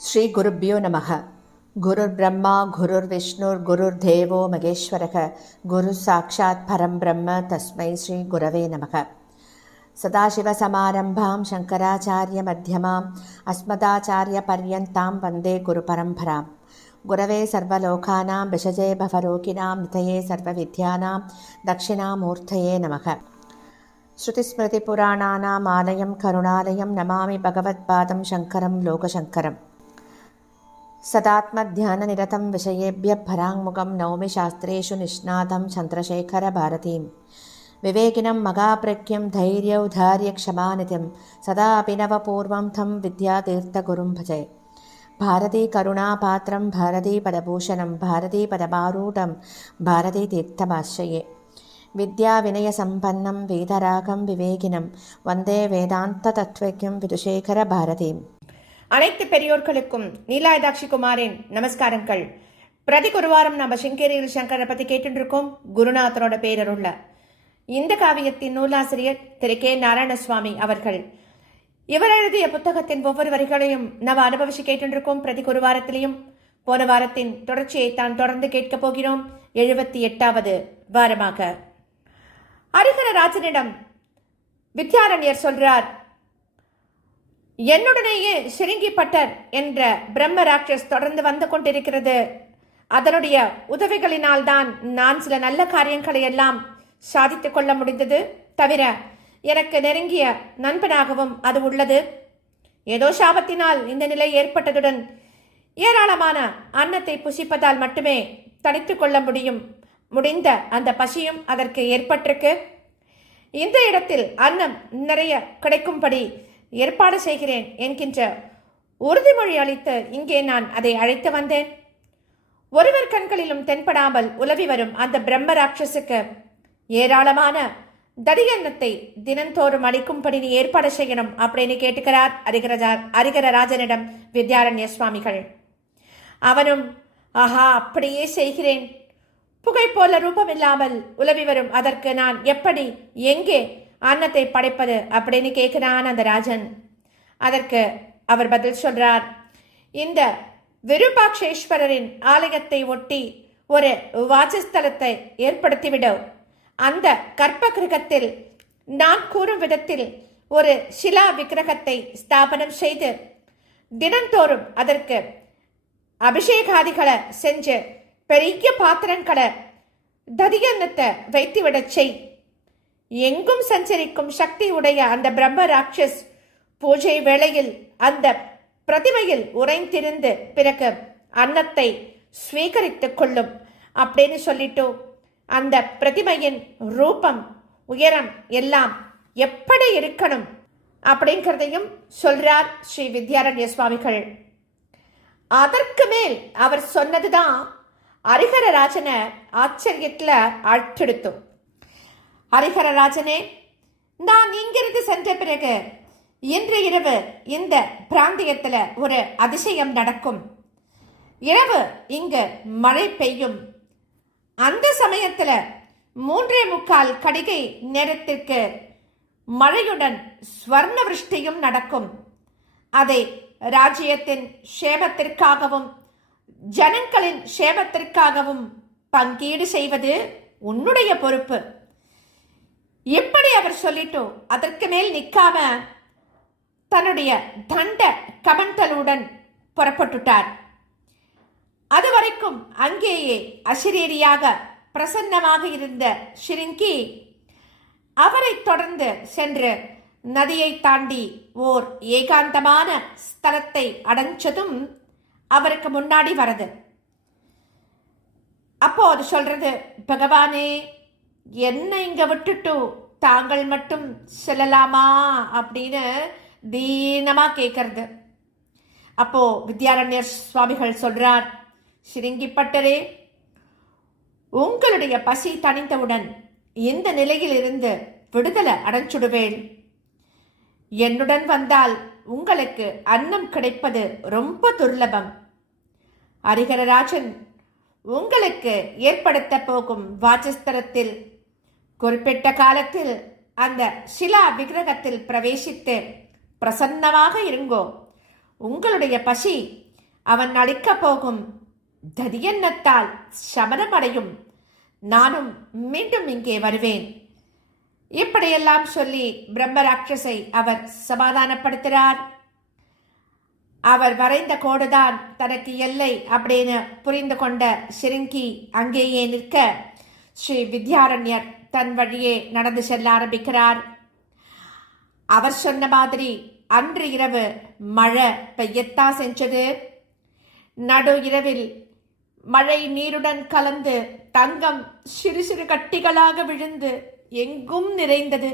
ஸ்ரீ குருப்யோ நமக. குருர் பிரம்மா குருர் விஷ்ணுர் குருர் தேவோ மகேஸ்வரக குரு சாட்சாத் பரம் பிரம்ம தஸ்மை ஸ்ரீ குரவே நமக. சதாசிவசமாரம்பாம் சங்கராச்சாரிய மத்தியமாம் அஸ்மதாச்சாரிய பர்யந்தாம் வந்தே குரு பரம்பராம். குரவே சர்வலோகானாம் விஷஜே பவரோகிணாம் நிதயே சர்வவித்யானாம் தட்சிணாமூர்த்தயே நமக. ஸ்ருதிஸ்மிருதிபுராணானாம் ஆலயம் கருணாலயம் நமாமி பகவத்பாதம் சங்கரம் லோகசங்கரம். सदात्मध्याननिरतं विषयेभ्यः पराङ्मुखं नौमि शास्त्रेषु निष्णातं चन्द्रशेखरभारतीं विवेकिनं मगाप्रज्ञं धैर्यौधार्यक्षमानिधिं सदा अभिनवपूर्वं तं विद्यातीर्थगुरुं भजे. भारतीकरुणापात्रं भारतीपदभूषणं भारतीपदमारूढं भारतीतीर्थमाश्रये. विद्याविनयसम्पन्नं वेदरागं विवेकिनं वन्दे वेदान्ततत्त्वज्ञं विदुशेखरभारतीम्. அனைத்து பெரியோர்களுக்கும் நீலாயதாட்சி குமாரின் நமஸ்காரங்கள். பிரதி குருவாரம் நம்ம சிங்கேரியில் சங்கரை பற்றி கேட்டுருக்கோம். குருநாதரோட பேரருள்ள இந்த காவியத்தின் நூலாசிரியர் திரு கே நாராயணசுவாமி அவர்கள். இவர் எழுதிய புத்தகத்தின் ஒவ்வொரு வரிகளையும் நம்ம அனுபவிச்சு கேட்டுருக்கோம். பிரதி குருவாரத்திலையும் போன வாரத்தின் தொடர்ச்சியை தான் தொடர்ந்து கேட்கப் போகிறோம். 78வது வாரமாக ஹரிஹரராஜனிடம் வித்யாரண்யர் சொல்றார், என்னுடனேயே சிருங்கிப்பட்டர் என்ற பிரம்ம ராட்சஸ் தொடர்ந்து வந்து கொண்டிருக்கிறது. அதனுடைய உதவிகளினால் தான் நான் சில நல்ல காரியங்களை எல்லாம் சாதித்துக் கொள்ள முடிந்தது. தவிர எனக்கு நெருங்கிய நண்பனாகவும் அது உள்ளது. ஏதோ சாபத்தினால் இந்த நிலை ஏற்பட்டதுடன் ஏராளமான அன்னத்தை புசிப்பதால் மட்டுமே தனித்துக் கொள்ள முடிந்த அந்த பசியும் அதற்கு ஏற்பட்டிருக்கு. இந்த இடத்தில் அன்னம் நிறைய கிடைக்கும்படி ஏற்பாடு செய்கிறேன் என்கின்ற உறுதிமொழி அளித்து இங்கே நான் அதை அழைத்து வந்தேன். ஒருவர் கண்களிலும் தென்படாமல் உலவி வரும் அந்த பிரம்ம ராட்சசுக்கு ஏராளமான தடியன்னத்தை தினந்தோறும் அளிக்கும்படி நீ ஏற்பாடு செய்யணும் அப்படின்னு கேட்டுக்கிறார் ஹரிஹரராஜனிடம் வித்யாரண்ய சுவாமிகள். அவனும் ஆஹா, அப்படியே செய்கிறேன். புகை போல ரூபம் இல்லாமல் உலவி வரும் அதற்கு நான் எப்படி எங்கே அன்னத்தை படைப்பது அப்படின்னு கேட்கிறான் அந்த ராஜன். அதற்கு அவர் பதில் சொல்றார், இந்த விருபாட்சேஸ்வரரின் ஆலயத்தை ஒட்டி ஒரு வாசஸ்தலத்தை ஏற்படுத்திவிடு. அந்த கற்ப கிரகத்தில் நான் கூறும் விதத்தில் ஒரு சிலா விக்கிரகத்தை ஸ்தாபனம் செய்து தினந்தோறும் அதற்கு அபிஷேகாதிகளை செஞ்சு பெரிய பாத்திரங்களை ததியன்னத்தை வைத்துவிடச் செய். எங்கும் சஞ்சரிக்கும் சக்தி உடைய அந்த பிரம்ம ராட்சஸ் பூஜை வேளையில் அந்த பிரதிமையில் உறைந்திருந்து பிறகு அன்னத்தை ஸ்வீகரித்துக் கொள்ளும் அப்படின்னு சொல்லிட்டு அந்த பிரதிமையின் ரூபம் உயரம் எல்லாம் எப்படி இருக்கணும் அப்படிங்கிறதையும் சொல்றார் ஸ்ரீ வித்யாரண்ய சுவாமிகள். அதற்கு மேல் அவர் சொன்னதுதான் ஹரிஹரராஜனை ஆச்சரியத்துல ஆழ்த்தெடுத்தோம். ஹரிஹரராஜனே, நான் இங்கிருந்து சென்ற பிறகு இன்று இரவு இந்த பிராந்தியத்தில் ஒரு அதிசயம் நடக்கும். இரவு இங்கு மழை பெய்யும். அந்த சமயத்தில் 3:45 கடிகை நேரத்திற்கு மழையுடன் ஸ்வர்ண விருஷ்டியும் நடக்கும். அதை ராஜ்யத்தின் சேமத்திற்காகவும் ஜனங்களின் சேமத்திற்காகவும் பங்கீடு செய்வது உன்னுடைய பொறுப்பு. எப்படி அவர் சொல்லிட்டோ அதற்கு மேல் நிற்காம தன்னுடைய தண்ட கமண்டலுடன் புறப்பட்டுட்டார். அதுவரைக்கும் அங்கேயே அசிரீரியாக பிரசன்னமாக இருந்த சிருங்கி அவரை தொடர்ந்து சென்று நதியை தாண்டி ஓர் ஏகாந்தமான ஸ்தலத்தை அடைஞ்சதும் அவருக்கு முன்னாடி வரது. அப்போ அது சொல்றது, பகவானே, என்ன இங்க விட்டுட்டு தாங்கள் மட்டும் செல்லலாமா அப்படின்னு தீனமா கேட்கறது. அப்போ வித்யாரண்யர் சுவாமிகள் சொல்றார், சிருங்கிப்பட்டரே, உங்களுடைய பசி தணிந்தவுடன் இந்த நிலையில் இருந்து விடுதலை அடைஞ்சுடுவேன். என்னுடன் வந்தால் உங்களுக்கு அன்னம் கிடைப்பது ரொம்ப துர்லபம். ஹரிஹரராஜன் உங்களுக்கு ஏற்படுத்த போகும் வாசஸ்தலத்தில் குறிப்பிட்ட காலத்தில் அந்த சிலா விக்கிரகத்தில் பிரவேசித்து பிரசன்னமாக இருங்கோ. உங்களுடைய பசி அவன் அளிக்கப் போகும் ததியன்னத்தால் சமனமடையும். நானும் மீண்டும் இங்கே வருவேன். இப்படியெல்லாம் சொல்லி பிரம்ம ராட்சசை அவர் சமாதானப்படுத்துகிறார். அவர் வரைந்த கோடுதான் தனக்கு எல்லை அப்படின்னு புரிந்து கொண்ட சிருங்கி அங்கேயே நிற்க ஸ்ரீ வித்யாரண்யர் தன் வழியே நடந்து செல்ல ஆரம்பிக்கிறார். அவர் சொன்ன மாதிரி அன்று இரவு மழை பெய்யத்தான் செஞ்சது. நடு இரவில் மழை நீருடன் கலந்து தங்கம் சிறு சிறு கட்டிகளாக விழுந்து எங்கும் நிறைந்தது.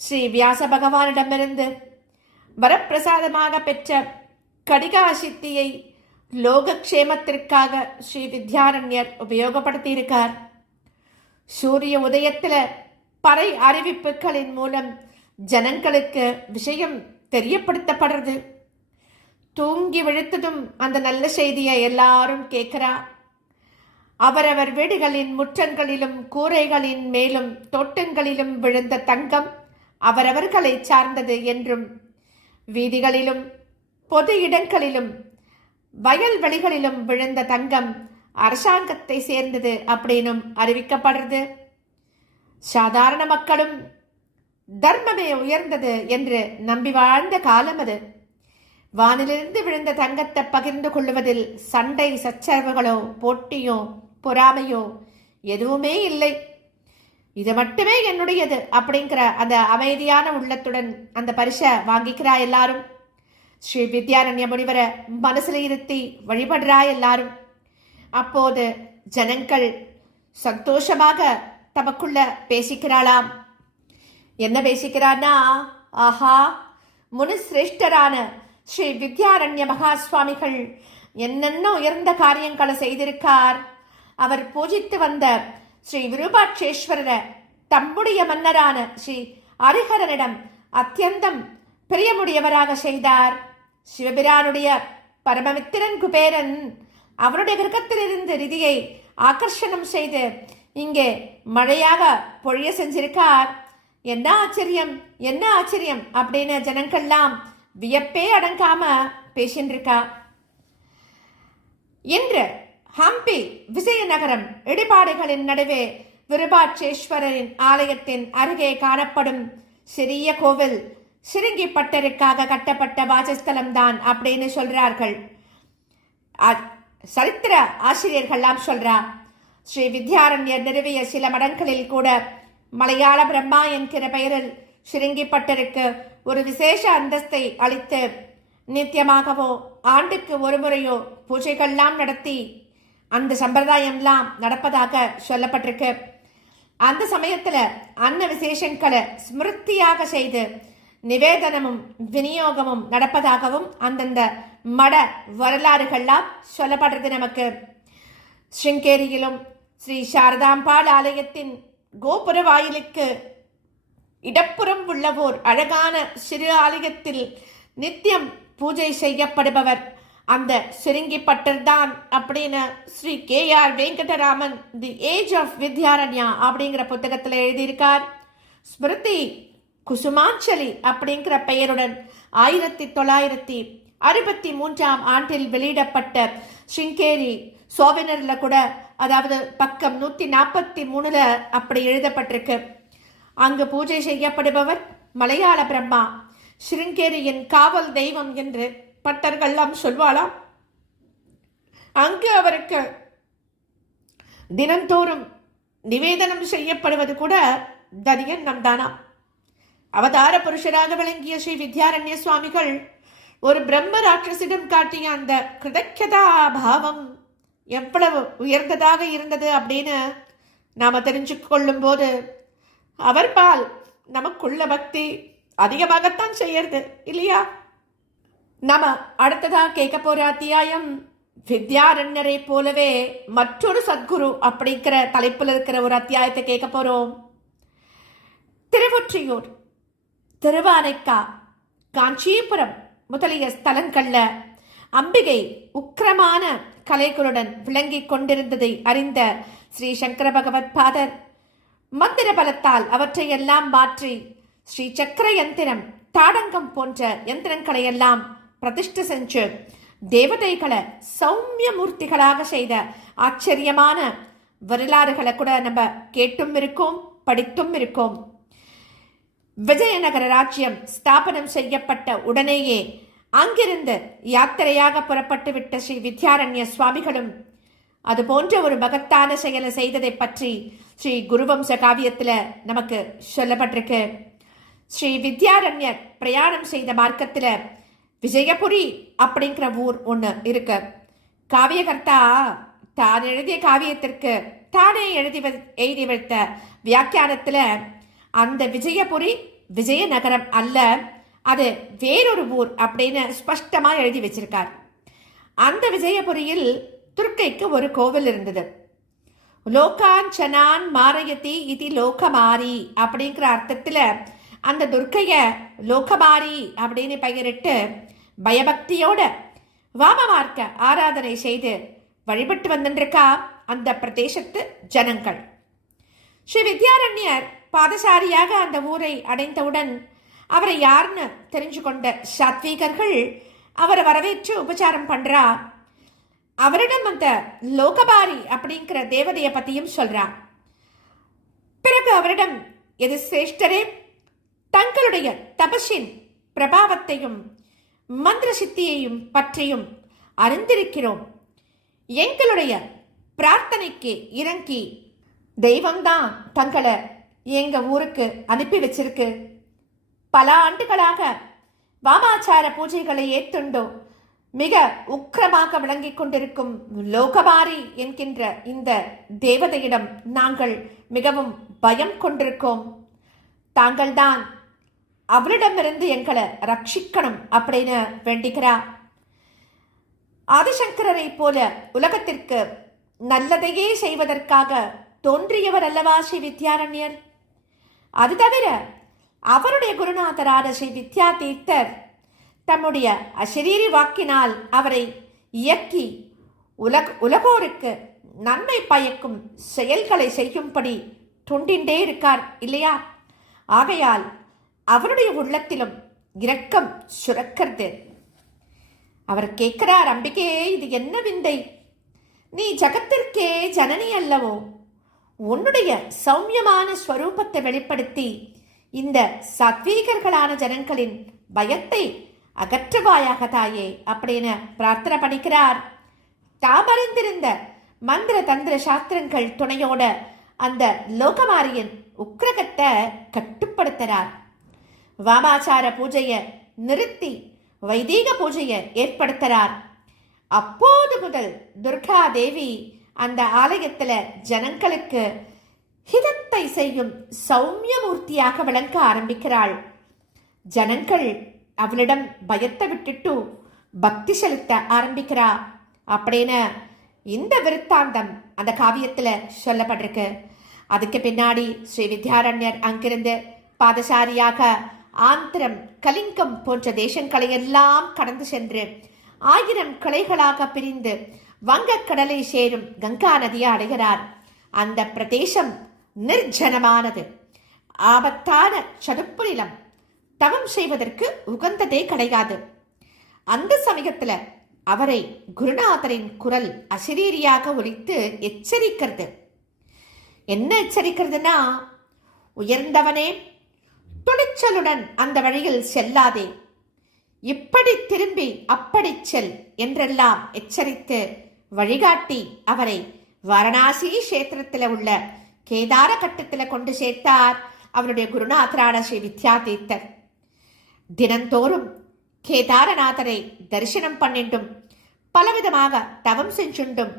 ஸ்ரீ வியாச பகவானிடமிருந்து வரப்பிரசாதமாக பெற்ற கடிகாசித்தியை லோகக்ஷேமத்திற்காக ஸ்ரீ வித்யாரண்யர் உபயோகப்படுத்தியிருக்கார். சூரிய உதயத்தில் பறை அறிவிப்புகளின் மூலம் ஜனங்களுக்கு விஷயம் தெரியப்படுத்தப்படுறது. தூங்கி விழுத்ததும் அந்த நல்ல செய்தியை எல்லாரும் கேட்கிறா. அவரவர் வீடுகளின் முற்றங்களிலும் கூரைகளின் மேலும் தோட்டங்களிலும் விழுந்த தங்கம் அவரவர்களை சார்ந்தது என்றும், வீதிகளிலும் பொது இடங்களிலும் வயல்வெளிகளிலும் விழுந்த தங்கம் அரசாங்கத்தை சேர்ந்தது அப்படின்னும் அறிவிக்கப்படுறது. சாதாரண மக்களும் தர்மமே உயர்ந்தது என்று நம்பி வாழ்ந்த காலம் அது. வானிலிருந்து விழுந்த தங்கத்தை பகிர்ந்து கொள்வதில் சண்டை சச்சரவுகளோ போட்டியோ பொறாமையோ எதுவுமே இல்லை. இது மட்டுமே என்னுடையது அப்படிங்கிற அந்த அமைதியான உள்ளத்துடன் அந்த பரிசை வாங்கிக்கிறா எல்லாரும். ஸ்ரீ வித்யாரண்ய முனிவரை மனசுல இருத்தி வழிபடுறா எல்லாரும். அப்போது ஜனங்கள் சந்தோஷமாக தமக்குள்ள பேசிக்கிறாளாம். என்ன பேசிக்கிறான்னா, ஆஹா, முனிசிரேஷ்டரான ஸ்ரீ வித்யாரண்ய மகா சுவாமிகள் என்னென்ன உயர்ந்த காரியங்களை செய்திருக்கார். அவர் பூஜித்து வந்த ஸ்ரீ விருபாட்சேஸ்வரரை தம்முடைய மன்னரான ஸ்ரீ ஹரிஹரனிடம் அத்தியந்தம் பிரியமுடையவராக செய்தார். சிவபிரானுடைய பரமமித்திரன் குபேரன் அவருடைய கிரகத்திலிருந்து ரிதியை ஆகர்ஷணம் செய்து இங்கே மழையாக பொழிய செஞ்சிருக்கார். என்ன ஆச்சரியம், என்ன ஆச்சரியம் அப்படின்னு ஜனங்கள்லாம் வியப்பே அடங்காம பேசின்னு இருக்கா. இன்று ஹம்பி விஜயநகரம் இடிபாடுகளின் நடுவே விருபாட்சேஸ்வரரின் ஆலயத்தின் அருகே காணப்படும் சிறிய கோவில் சிருங்கிப்பட்டருக்காக கட்டப்பட்ட வாசஸ்தலம் தான் அப்படின்னு சொல்றார்கள். சரித்திர ஆசிரியர்கள்லாம் சொல்றா. ஸ்ரீ வித்யாரண்யர் நிறுவிய சில மடங்களில் கூட மலையாள பிரம்மா என்கிற பெயரில் சிருங்கிப்பட்டருக்கு ஒரு விசேஷ அந்தஸ்தை அளித்து நித்தியமாகவோ ஆண்டுக்கு ஒரு முறையோ பூஜைகள்லாம் நடத்தி அந்த சம்பிரதாயம்லாம் நடப்பதாக சொல்லப்பட்டிருக்கு. அந்த சமயத்துல அன்ன விசேஷங்களை ஸ்மிருத்தியாக செய்து நிவேதனமும் விநியோகமும் நடப்பதாகவும் அந்தந்த மட வரலாறுகள்லாம் சொல்லப்படுறது நமக்கு. ஸ்ருங்கேரியிலும் ஸ்ரீ சாரதாம்பாள் ஆலயத்தின் கோபுர வாயிலுக்கு இடப்புறம் உள்ளவோர் அழகான சிறு ஆலயத்தில் நித்தியம் பூஜை செய்யப்படுபவர் அந்த சிருங்கிப்பட்டர் தான் அப்படின்னு Sri KR Venkataraman the age of Vidyaranya அப்படிங்கிற புத்தகத்தில் எழுதியிருக்கார். ஸ்மிருதி குசுமாஞ்சலி அப்படிங்கிற பெயருடன் 1963 ஆண்டில் வெளியிடப்பட்ட ஸ்ருங்கேரி சோவினர்ல கூட, அதாவது பக்கம் 143 அப்படி எழுதப்பட்டிருக்கு. அங்கு பூஜை செய்யப்படுபவர் மலையாள பிரம்மா, ஸ்ருங்கேரியின் காவல் தெய்வம் என்று பட்டர்கள்லாம் சொல்வாளாம். அங்கு அவருக்கு தினந்தோறும் நிவேதனம் செய்யப்படுவது கூட ததியன்னம் தானா. அவதார புருஷராக விளங்கிய ஸ்ரீ வித்யாரண்ய சுவாமிகள் ஒரு பிரம்ம ராட்சசிடம் காட்டிய அந்த கிருதஜதா பாவம் எவ்வளவு உயர்ந்ததாக இருந்தது அப்படின்னு நாம தெரிஞ்சு கொள்ளும் போது அவர் பால் நமக்குள்ள பக்தி அதிகமாகத்தான் செய்யறது இல்லையா? நாம அடுத்ததா கேட்க போற அத்தியாயம் வித்யாரண்யரை போலவே மற்றொரு சத்குரு அப்படிங்கிற தலைப்புல இருக்கிற ஒரு அத்தியாயத்தை கேட்க போறோம். திருவொற்றியூர், திருவானைக்கா, காஞ்சிபுரம் முதலிய ஸ்தலங்கள்ல அம்பிகை உக்கிரமான கலைகளுடன் விளங்கிக் கொண்டிருந்ததை அறிந்த ஸ்ரீ சங்கர பகவத் பாதர் மந்திர பலத்தால் அவற்றையெல்லாம் மாற்றி ஸ்ரீ சக்கர யந்திரம், தாடங்கம் போன்ற யந்திரங்களை எல்லாம் பிரதிஷ்டை செஞ்சு தேவதைகளை சௌமிய மூர்த்திகளாக செய்த ஆச்சரியமான வரலாறுகளை கூட நம்ம கேட்டும் இருக்கோம், படித்தும் இருக்கோம். விஜயநகர ராஜ்யம் ஸ்தாபனம் செய்யப்பட்ட உடனேயே அங்கிருந்து யாத்திரையாக புறப்பட்டு விட்ட ஸ்ரீ வித்யாரண்ய சுவாமிகளும் அது போன்ற ஒரு மகத்தான செயலை செய்ததை பற்றி ஸ்ரீ குருவம்ச காவியத்தில் நமக்கு சொல்லப்பட்டிருக்கு. ஸ்ரீ வித்யாரண்யர் பிரயாணம் செய்த மார்க்கத்தில் விஜயபுரி அப்படிங்கிற ஊர் ஒன்று இருக்கு. காவியகர்த்தா தான் எழுதிய காவியத்திற்கு தானே எழுதி வைத்த வியாக்கியானத்தில் அந்த விஜயபுரி விஜயநகரம் அல்ல, அது வேறொரு ஊர் அப்படின்னு ஸ்பஷ்டமா எழுதி வச்சிருக்கார். அந்த விஜயபுரியில் துர்க்கைக்கு ஒரு கோவில் இருந்தது. லோகாஞ்சனான் மாரயதி இது லோகமாரி அப்படிங்கிற அர்த்தத்தில் அந்த துர்க்கைய லோகமாரி அப்படின்னு பெயரிட்டு பயபக்தியோட வாமமார்க்க ஆராதனை செய்து வழிபட்டு வந்துருக்கா அந்த பிரதேசத்து ஜனங்கள். ஸ்ரீ வித்யாரண்யர் பாதசாரியாக அந்த ஊரை அடைந்தவுடன் அவரை யாருன்னு தெரிஞ்சு கொண்ட சாத்வீகர்கள் அவரை வரவேற்று உபச்சாரம் பண்றா. அவரிடம் அந்த லோகபாரி அப்படிங்கிற தேவதையை பத்தியும் சொல்றார். பிறகு அவரிடம் எது சிரேஷ்டரே, தங்களுடைய தபஸின் பிரபாவத்தையும் மந்திர சித்தியையும் பற்றியும் அறிந்திருக்கிறோம். எங்களுடைய பிரார்த்தனைக்கு இறங்கி தெய்வம்தான் தங்களை எங்க ஊருக்கு அனுப்பி வச்சிருக்கு. பல ஆண்டுகளாக வாமாச்சார பூஜைகளை ஏத்துண்டோ மிக உக்கிரமாக விளங்கிக் கொண்டிருக்கும் லோகபாரி என்கின்ற இந்த தேவதையிடம் நாங்கள் மிகவும் பயம் கொண்டிருக்கோம். தாங்கள்தான் அவரிடமிருந்து எங்களை ரட்சிக்கணும் அப்படின்னு வேண்டிக்கிறார். ஆதிசங்கரரை போல உலகத்திற்கு நல்லதையே செய்வதற்காக தோன்றியவர் அல்லவா ஸ்ரீ வித்யாரண்யர். அது தவிர அவருடைய குருநாதரான ஸ்ரீ வித்யா தீர்த்தர் தம்முடைய அசரீரி வாக்கினால் அவரை இயக்கி உலகோருக்கு நன்மை பயக்கும் செயல்களை செய்யும்படி துண்டின்றே இருக்கார் இல்லையா? ஆகையால் அவருடைய உள்ளத்திலும் இரக்கம் சுரக்கிறது. அவர் கேட்கிறார், அம்பிகே, இது என்ன விந்தை? நீ ஜகத்திற்கே ஜனனி அல்லவோ? உன்னுடைய சௌமியமான ஸ்வரூபத்தை வெளிப்படுத்தி இந்த சாத்வீகர்களான ஜனங்களின் பயத்தை அகற்றுவாயாக தாயே அப்படின்னு பிரார்த்தனை பண்ணிக்கிறார். தாமறிந்திருந்த மந்திர தந்திர சாஸ்திரங்கள் துணையோட அந்த லோகமாரியின் உக்கிரகத்தை கட்டுப்படுத்துறார். வாமாச்சார பூஜையை நிறுத்தி வைதீக பூஜையை ஏற்படுத்துறார். அப்போது முதல் துர்கா தேவி அந்த ஆலயத்துல ஜனங்களுக்கு ஹிதத்தை செய்யும் சௌமியமூர்த்தியாக விளங்க ஆரம்பிக்கிறாள். ஜனங்கள் அவளிடம் பயத்தை விட்டுட்டு பக்தி செலுத்த ஆரம்பிக்கிறா அப்படின்னு இந்த விருத்தாந்தம் அந்த காவியத்துல சொல்லப்பட்டிருக்கு. அதுக்கு பின்னாடி ஸ்ரீ வித்யாரண்யர் அங்கிருந்து பாதசாரியாக ஆந்திரம், கலிங்கம் போன்ற தேசங்களை எல்லாம் கடந்து சென்று 1000 கிளைகளாக பிரிந்து வங்கக்கடலை சேரும் கங்கா நதியை அடைகிறார். அந்த பிரதேசம் நிர்ஜனமானது, ஆபத்தான சதுப்பு நிலம், தவம் செய்வதற்கு உகந்ததே கிடையாது. அந்த சமயத்துல அவரை குருநாதரின் குரல் அசிரீரியாக ஒலித்து எச்சரிக்கிறது. என்ன எச்சரிக்கிறதுனா, உயர்ந்தவனே, துணிச்சலுடன் அந்த வழியில் செல்லாதே, இப்படி திரும்பி அப்படி செல் என்றெல்லாம் எச்சரித்து வழிகாட்டி அவரை வாரணாசி கஷேத்திரத்தில் உள்ள கேதார கட்டத்தில் கொண்டு சேர்த்தார் அவருடைய குருநாதரான ஸ்ரீ வித்யா தீர்த்தர். தினந்தோறும் கேதாரநாதரை தரிசனம் பண்ணிண்டும் பலவிதமாக தவம் செஞ்சுண்டும்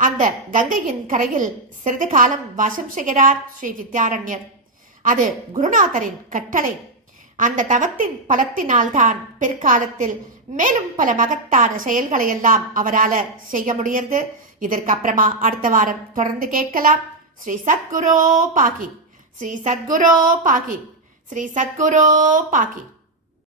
அந்த கங்கையின் கரையில் சிறிது காலம் வாசம் செய்கிறார் ஸ்ரீ வித்யாரண்யர். அது குருநாதரின் கட்டளை. அந்த தவத்தின் பலத்தினால்தான் பிற்காலத்தில் மேலும் பல மகத்தான செயல்களை எல்லாம் அவரால் செய்ய முடியாது. இதற்கு அப்புறமா அடுத்த வாரம் தொடர்ந்து கேட்கலாம். ஸ்ரீ சத்குரோ பாகி, ஸ்ரீ சத்குரோ பாகி, ஸ்ரீ சத்குரோ பாகி.